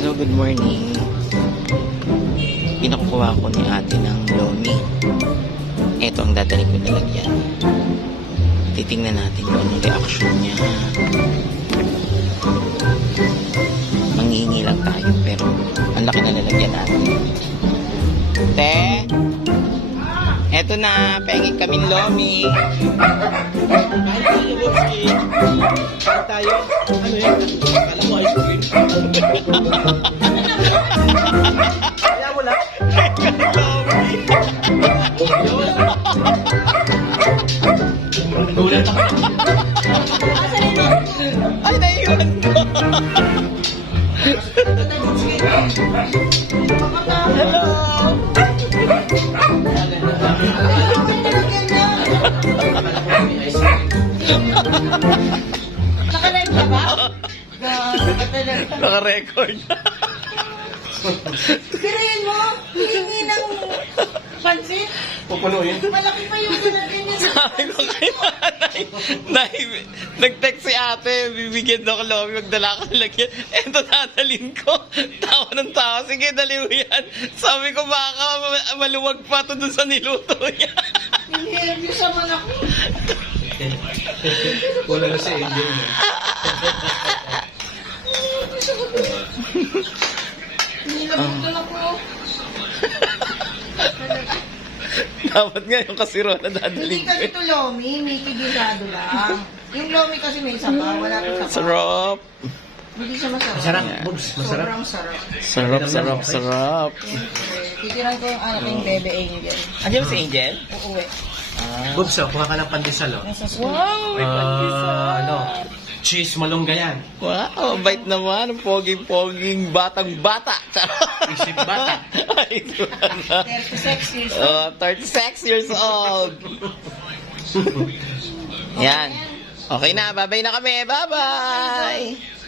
Hello, good morning. Pinakukuha ko ni ate ng lomi. Ito ang dadali ko nilagyan. Titingnan natin kung anong reaction niya. Manghihingi lang tayo pero ang laki na nilagyan natin. Te! Eto na, pengin kaming lomi. Tayo, ano yun? Kala mo ice cream. Kaya mo lang. Gulat ako. Ay, naiwan ko. Hello. Naka-live ka ba? Naka-record. Pirayin mo, hihingi ng pansin. Pupunuin. Malaki pa yung pinagin niya sa Sabi ko kay nanay, nag-text si ate, bibigyan daw ko lomi, magdala ka ng lagyan. Eto, dadalhin ko. Tawa ng tawa, sige, dali mo yan. Sabi ko, baka maluwag pa ito dun sa niluto niya. Nervous naman ako. Wala na si Angel mo. Nilabutan ako. Dapat nga yung kasiro na dadalhin Hindi ko. kasi ito lomi, may kigilado lang. Yung lomi kasi may sabaw, wala itong sabaw. Sarap. Hindi siya masarap. Masarap, Bobs. Masarap. Sobrang sarap. Sarap, sarap, sarap. Siyempre, titiran ko yung anak yung bebe angel. Andiyan si Angel? Uuwi. Bobs, kuha ka ng pandesal, oh. Nasa school. Wow, may pandesal. Cheese malunggay yan. Wow, bait naman. Poging-poging batang-bata. Isip bata. Ay, ito na. 36 years old. 36 years old. Yan. Okay na, bye-bye na kami. Bye-bye.